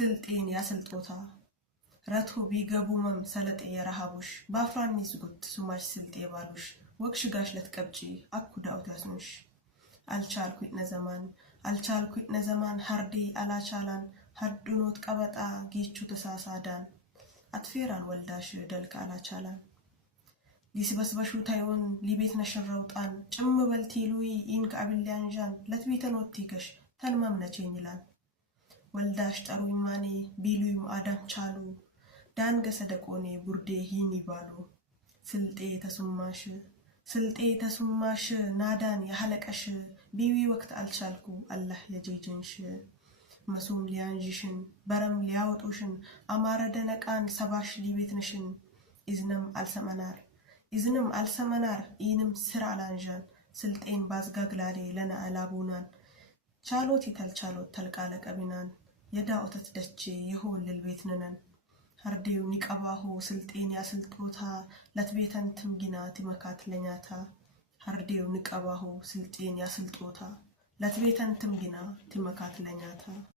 ስልጤን ያስልጦታ ረቶ ቢገቡመም ሰለጤ የረሃቡሽ ባፍራን ይስጉት ሱማሽ ስልጤ ባሉሽ ወክሽ ጋሽ ለትቀብጪ አኩዳውት ያስኑሽ አልቻልኩት ነዘማን ሀርዲ አላቻላን ሀርዱኖት ቀበጣ ጊቹ ተሳሳዳን አትፌራን ወልዳሽ ደልቅ አላቻላን ሊስበስበሹ ታይውን ሊቤት ነሽረውጣን ጭም በልቲሉይ ኢንክ አብልያንጃን ለትቤተን ወጥቲከሽ ተልማምነቼኝ ይላል ወልዳሽ ጠሩኝ ማኔ ቢሉይም አዳም ቻሉ ዳንገ ሰደቆኔ ቡርዴ ሂኒ ባሉ ስልጤ ተሱማሽ ናዳን ያሐለቀሽ ቢዊ ወቅት አልቻልኩ አላህ የጄጀንሽ መሱም ሊያንጂሽን በረም ሊያወጡሽን አማረ ደነቃን ሰባሽ ሊቤትነሽን ኢዝንም አልሰመናር ኢንም ስራ አላንጃን ስልጤን ባዝጋግላሌ ለና አላቡናን ቻሎት ይተልቻሎት ተልቃለ ቀቢናን የዳውተት ደቼ ይሆን ልልቤት ነነን ሀርዴው ኒቀባሁ ስልጤን ያስልጦታ ለትቤተን ትምጊና ትመካት ለኛታ ሀርዴው ኒቀባሁ ስልጤን ያስልጦታ ለትቤተን ትምጊና ትመካት ለኛታ